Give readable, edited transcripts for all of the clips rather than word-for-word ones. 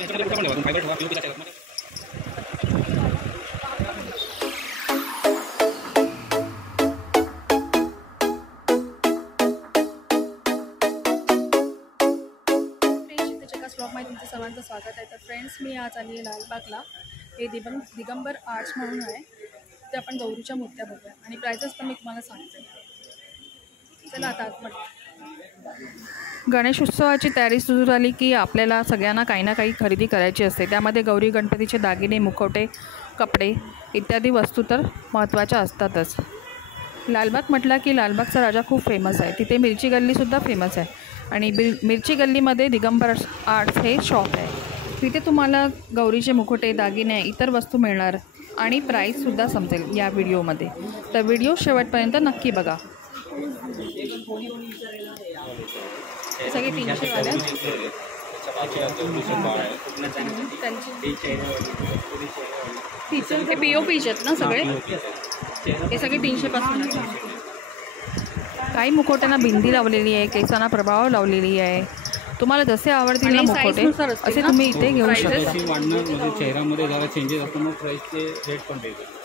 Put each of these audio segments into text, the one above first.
ब्लॉगमध्ये तुमचं सर्वांचं स्वागत आहे। तर फ्रेंड्स, मी आज आली आहे लालबागला। हे दिगंबर आर्ट्स म्हणून आहे, ते आपण गौरीच्या मूर्त्या बघूया आणि प्राइसेस पण मी तुम्हाला सांगते। चला आता गणेश उत्सवाची तयारी सुरू झाली की आपल्याला सगळ्यांना काही ना काही खरेदी करायची असते। त्यामध्ये गौरी गणपतीचे दागिने, मुखवटे, कपडे इत्यादी वस्तू तर महत्त्वाच्या असतातच। लालबाग म्हटला की लालबागचा राजा खूप फेमस आहे। तिथे मिरची गल्लीसुद्धा फेमस आहे आणि मिरची गल्लीमध्ये दिगंबर आर्ट्स हे शॉप आहे। तिथे तुम्हाला गौरीचे मुखवटे, दागिने, इतर वस्तू मिळणार आणि प्राईससुद्धा समजेल या व्हिडिओमध्ये। तर व्हिडिओ शेवटपर्यंत नक्की बघा। सगळे 300 वाले हे POP आहेत ना सगळे? हे सगळे 300 पासून। काही मुखवट्यांना बिंदी लावलेली आहे, केसांना प्रभाव लावलेली आहे। तुम्हाला जसे आवडतील ना मुखवटे असे तुम्ही इथे घेऊ शकता। चेहऱ्यामध्ये जरा चेंजेस असतो, मग प्राइसचे रेट पण वेगळे।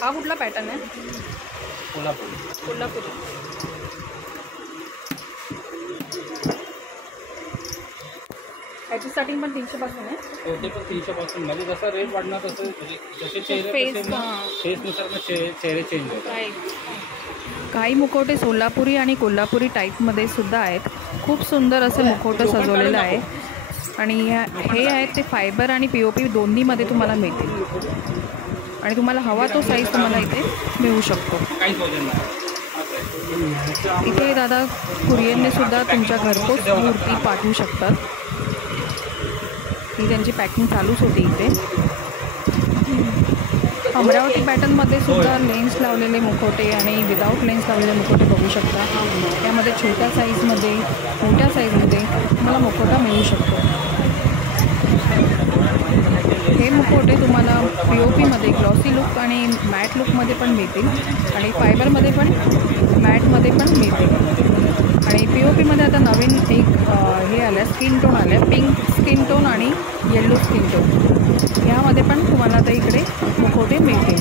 हा कुठला पॅटर्न आहे? कोल्हापुरी। ह्याची स्टार्टिंग पण 300 पासून आहे। हो, ते पण 300 पासून। म्हणजे जसा रेट वाढणार तसं जसे फेसनुसार चेहरे चेंज होतात। काही मुखवटे सोलापुरी आणि कोल्हापुरी टाईपमध्ये सुद्धा आहेत। खूप सुंदर असं मुखवटं सजवलेलं आहे आणि हे आहेत ते फायबर आणि POP दोन्हीमध्ये तुम्हाला मिळतील आणि तुम्हाला हवा तो साईज तुम्हाला इथे मिळू शकतो। इथे दादा कुरिअरने सुद्धा तुमच्या घरपोच मूर्ती पाठवू शकतात। ही त्यांची पॅकिंग चालूच होती इथे। अमरावती पॅटर्नमध्ये सुद्धा लेन्स लावलेले मुखवटे आणि विदाऊट लेन्स लावलेले मुखवटे बघू शकता। त्यामध्ये छोट्या साईजमध्ये, मोठ्या साईजमध्ये तुम्हाला मुखवटा मिळू शकतो। हे मुखवटे तुम्हाला POPमध्ये ग्लॉसी लुक आणि मॅट लुकमध्ये पण मिळतील आणि फायबरमध्ये पण, मॅटमध्ये पण मिळतील। आणि POPमध्ये आता नवीन एक हे आलं, स्किन टोन आलं, पिंक स्किन टोन आणि येल्लो स्किन टोन। यामध्ये पण तुम्हाला आता इकडे मुखवटे मिळतील।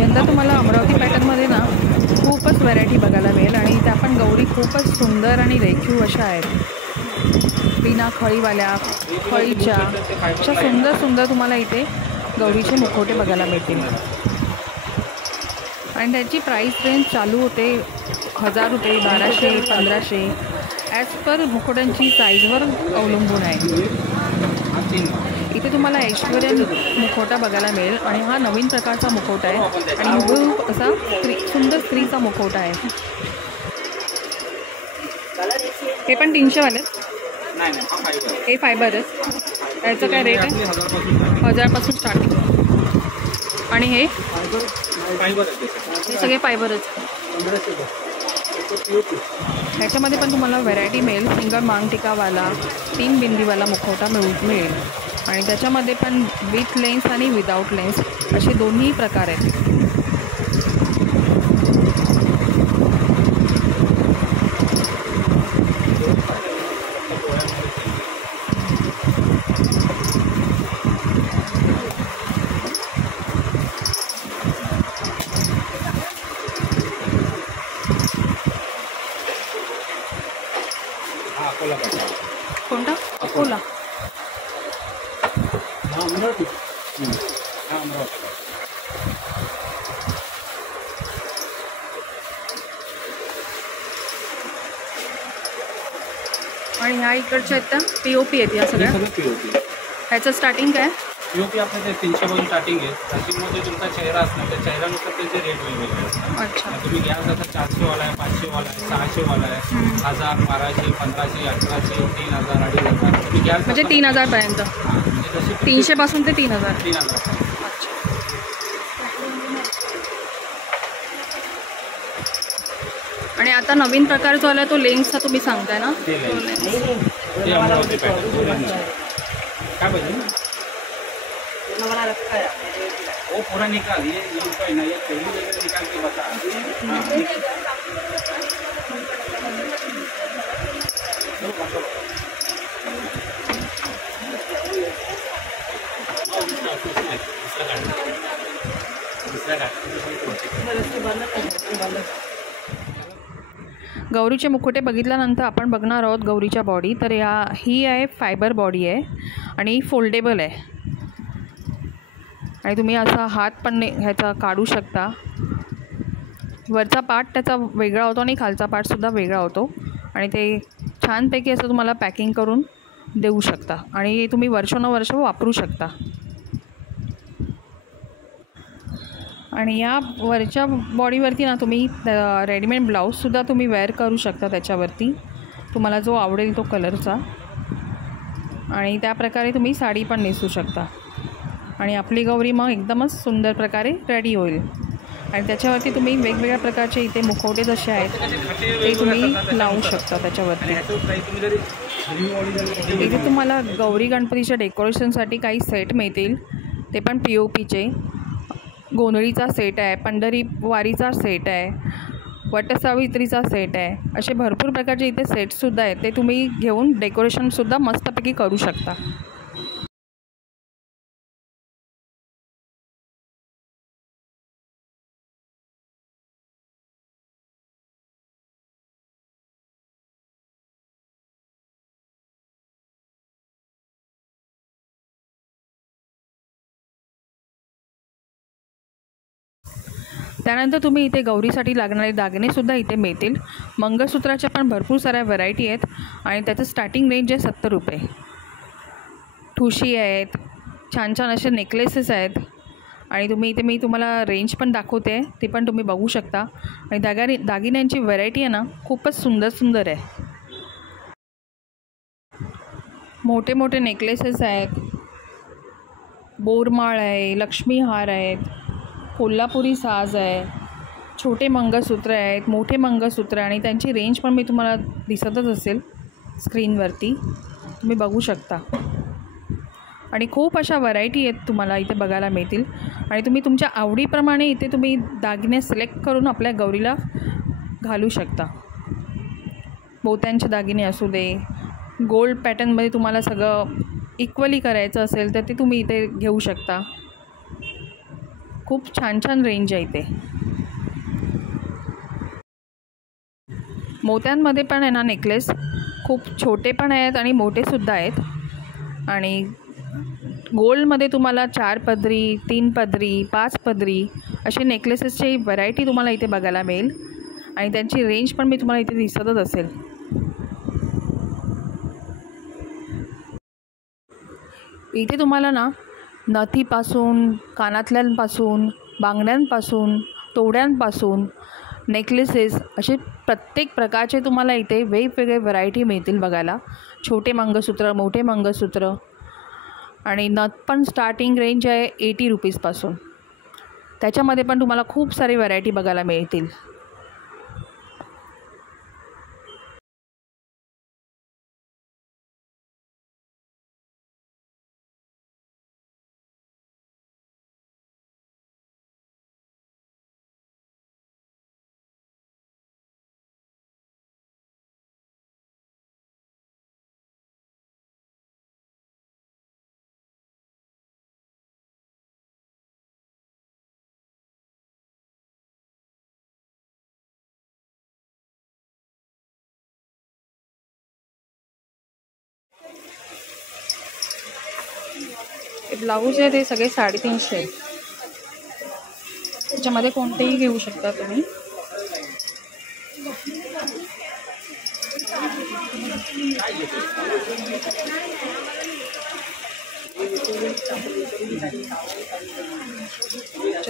यंदा तुम्हाला अमरावती पॅटर्नमध्ये ना खूपच व्हरायटी बघायला मिळेल आणि त्या पण गौरी खूपच सुंदर आणि रेखीव अशा आहेत। बिना खळीवाल्या, खळीच्या अशा सुंदर सुंदर तुम्हाला इथे गौरीचे मुखवटे बघायला मिळतील आणि त्याची प्राईस रेंज चालू होते 1000 रुपये, 1200, 1500 ॲज पर मुखवट्यांची साईजवर अवलंबून आहे। इथे तुम्हाला ऐश्वर्यन मुखवटा बघायला मिळेल आणि हा नवीन प्रकारचा मुखवटा आहे आणि हुबेहूब असा सुंदर स्त्रीचा मुखवटा आहे। हे पण 300 वाले? हे फायबर आहे। याचं काय रेट आहे? 1000 पासून स्टार्टिंग। आणि हे सगळे फायबरच। ह्याच्यामध्ये पण तुम्हाला व्हरायटी मिळेल। सिंगल मांगटिकावाला, 3 बिंदीवाला मुखवटा मिळेल आणि त्याच्यामध्ये पण विथ लेन्स आणि विदाऊट लेन्स असे दोन्ही प्रकार आहेत। कोणता? अकोला। आणि ह्या इकडच्या आहेत त्या POP आहेत या सगळ्या? ह्याचं स्टार्टिंग काय? POP आपल्या ते 300 पासून स्टार्टिंग आहे। स्टार्टिंगमध्ये तुमचा चेहरा असणार, त्या चेहऱ्यानुसार त्याचे रेट वेगवेगळे आहेत। अच्छा। तुम्ही घ्याल तर 400 वाला आहे, 500 वाला आहे, 600 वाला आहे, 1000, 1200, 1500, 1800, 3000, 2500 तुम्ही घ्याल म्हणजे 3000 पर्यंत। 300 पासून ते 3000। 3000। अच्छा। आणि आता नवीन प्रकार जो आला तो लेन्सचा तुम्ही सांगताय ना? क्या बजे वो पूरा निकाल, ये है ना, ये पहली जगह निकाल के बता। गौरीचे मुखवटे बघितल्यानंतर आपण बघणार आहोत गौरीच्या बॉडी. तर ही आहे फायबर बॉडी आहे आणि फोल्डेबल आहे आणि तुम्ही असा हात पण ह्याचा काढू शकता. वरचा पार्ट त्याचा वेगळा होतो आणि खालचा पार्टसुद्धा वेगळा होतो आणि ते छानपैकी असं तुम्हाला पॅकिंग करून देऊ शकता आणि तुम्ही वर्षानुवर्ष वापरू शकता. आणि या वरच्या बॉडीवरती ना तुम्ही रेडीमेड ब्लाऊजसुद्धा तुम्ही वेअर करू शकता त्याच्यावरती, तुम्हाला जो आवडेल तो कलरचा, आणि त्या प्रकारे तुम्ही साडी पण नेसू शकता आणि आपली गौरी मग एकदमच सुंदर प्रकारे रेडी होईल. आणि त्याच्यावरती तुम्ही वेगवेगळ्या प्रकारचे इथे मुखवटे जसे आहेत ते तुम्ही लावू शकता त्याच्यावरती. इथे तुम्हाला गौरी गणपतीच्या डेकोरेशनसाठी काही सेट मिळतील, ते पण POPचे. गोंधळीचा सेट आहे, पंढरी वारीचा सेट आहे, वटसावित्रीचा सेट आहे, असे भरपूर प्रकारचे इथे सेटसुद्धा आहेत. ते तुम्ही घेऊन डेकोरेशनसुद्धा मस्तपैकी करू शकता. त्यानंतर तुम्ही इथे गौरीसाठी लागणारे दागिनेसुद्धा इथे मिळतील. मंगळसूत्राच्या पण भरपूर साऱ्या व्हरायटी आहेत आणि त्याचं स्टार्टिंग रेंज आहे 70 रुपये. ठुशी आहेत, छान छान असे नेकलेसेस आहेत आणि मी तुम्हाला रेंज पण दाखवते, ते पण तुम्ही बघू शकता. आणि दागिन्यांची व्हरायटी आहे ना खूपच सुंदर सुंदर आहे. मोठे मोठे नेकलेसेस आहेत, बोरमाळ आहे, लक्ष्मी हार आहेत, कोल्हापुरी साज आहे, छोटे मंगळसूत्र आहेत, मोठे मंगळसूत्र, आणि त्यांची रेंज पण मी तुम्हाला दिसतच असेल स्क्रीनवरती, तुम्ही बघू शकता. आणि खूप अशा व्हरायटी आहेत तुम्हाला इथे बघायला मिळतील आणि तुम्ही तुमच्या आवडीप्रमाणे इथे तुम्ही दागिने सिलेक्ट करून आपल्या गौरीला घालू शकता. मोत्यांचे दागिने असू दे, गोल्ड पॅटर्नमध्ये तुम्हाला सगळं इक्वली करायचं असेल तर ते तुम्ही इथे घेऊ शकता. खूप छान छान रेंज आहे इथे. मोत्यांमध्ये पण आहे ना नेकलेस, खूप छोटे पण आहेत आणि मोठेसुद्धा आहेत. आणि गोल्डमध्ये तुम्हाला 4 पदरी, 3 पदरी, 5 पदरी असे नेकलेसेसची व्हरायटी तुम्हाला इथे बघायला मिळेल आणि त्यांची रेंज पण मी तुम्हाला इथे दिसतच असेल. इथे तुम्हाला ना नथीपासून, कानातल्यांपासून, बांगड्यांपासून, तोड्यांपासून, नेकलेसेस असे प्रत्येक प्रकारचे तुम्हाला इथे वेगवेगळे व्हरायटी मिळतील बघायला. छोटे मंगळसूत्र, मोठे मंगळसूत्र, आणि नथ पण स्टार्टिंग रेंज आहे 80 रुपीजपासून. त्याच्यामध्ये पण तुम्हाला खूप सारी व्हरायटी बघायला मिळतील. ब्लाऊज आहे ते सगळे 350. त्याच्यामध्ये कोणतेही घेऊ शकता तुम्ही.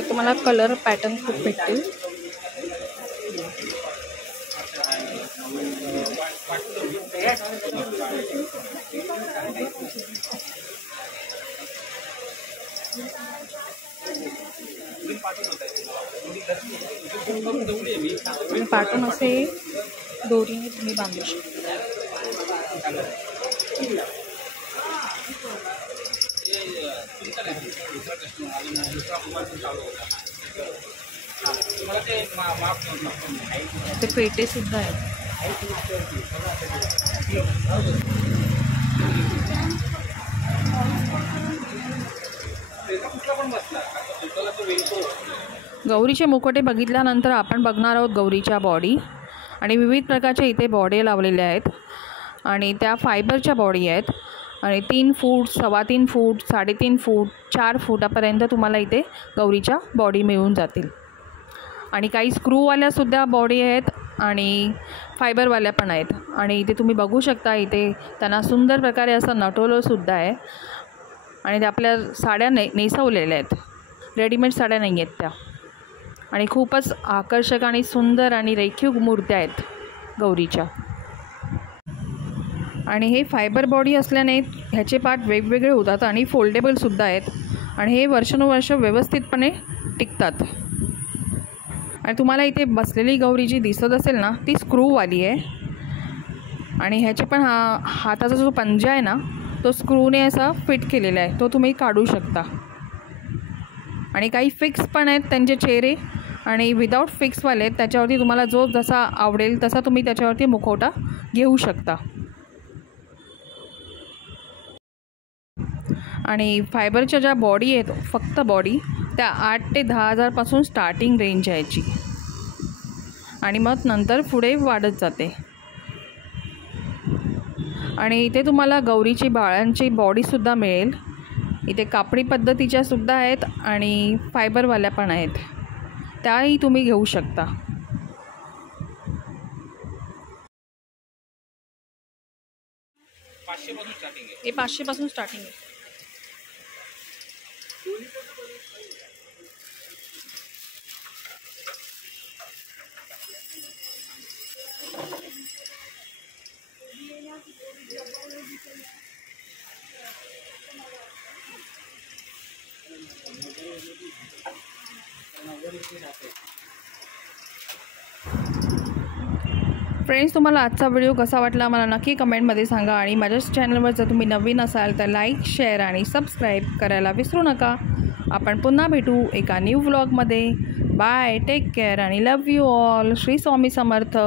तुम्हाला कलर पॅटर्न खूप भेटतील. पाठून असे दोरीने तुम्ही बांधू शकता. तुम्हाला ते माप देऊन टाकतो. ते पेटेसुद्धा आहेत. गौरीचे मुखवटे बघितल्यानंतर आपण बघणार आहोत गौरीच्या बॉडी. आणि विविध प्रकारच्या इथे बॉडी लावलेल्या आहेत आणि त्या फायबरच्या बॉडी आहेत. आणि 3 फूट, 3.25 फूट, 3.5 फूट, 4 फुटापर्यंत तुम्हाला इथे गौरीच्या बॉडी मिळून जातील. आणि काही स्क्रूवाल्यासुद्धा बॉडी आहेत आणि फायबरवाल्या पण आहेत. आणि इथे तुम्ही बघू शकता, इथे त्यांना सुंदर प्रकारे असं नटवलंसुद्धा आहे. आणि ते आपल्या साड्या नेसवलेल्या आहेत, रेडीमेड साड्या नाही आहेत त्या. आणि खूपच आकर्षक आणि सुंदर आणि रेखीव मूर्त्या आहेत गौरीच्या. आणि हे फायबर बॉडी असल्याने ह्याचे पार्ट वेगवेगळे होतात आणि फोल्डेबलसुद्धा आहेत. आणि हे वर्षानुवर्ष व्यवस्थितपणे टिकतात. आणि तुम्हाला इथे बसलेली गौरी जी दिसत असेल ना, ती स्क्रूवाली आहे. आणि ह्याचे पण हाताचा जो पंजा आहे ना, तो स्क्रूने असा फिट केलेला आहे, तो तुम्ही काढू शकता. आणि काही फिक्स पण आहेत त्यांचे चेहरे. आणि विदाऊट फिक्सवाले आहेत, त्याच्यावरती तुम्हाला जो जसा आवडेल तसा तुम्ही त्याच्यावरती मुखवटा घेऊ शकता. आणि फायबरच्या ज्या बॉडी आहेत, फक्त बॉडी, त्या 8 ते 10,000पासून स्टार्टिंग रेंज आहे याची. आणि मग नंतर पुढे वाढत जाते. आणि इथे तुम्हाला गौरीची बाळांची बॉडीसुद्धा मिळेल. इथे कापडी पद्धतीच्यासुद्धा आहेत आणि फायबरवाल्या पण आहेत, त्याही तुम्ही घेऊ शकता. हे 500पासून स्टार्टिंग आहे. फ्रेंड्स, तुम्हाला आजचा व्हिडिओ कसा वाटला मला नक्की कमेंटमध्ये सांगा. आणि माझ्या चॅनलवर जर तुम्ही नवीन असाल तर लाईक, शेअर आणि सबस्क्राईब करायला विसरू नका. आपण पुन्हा भेटू एका न्यू व्लॉगमध्ये. बाय, टेक केअर आणि love you all. Shri Swami Samarth.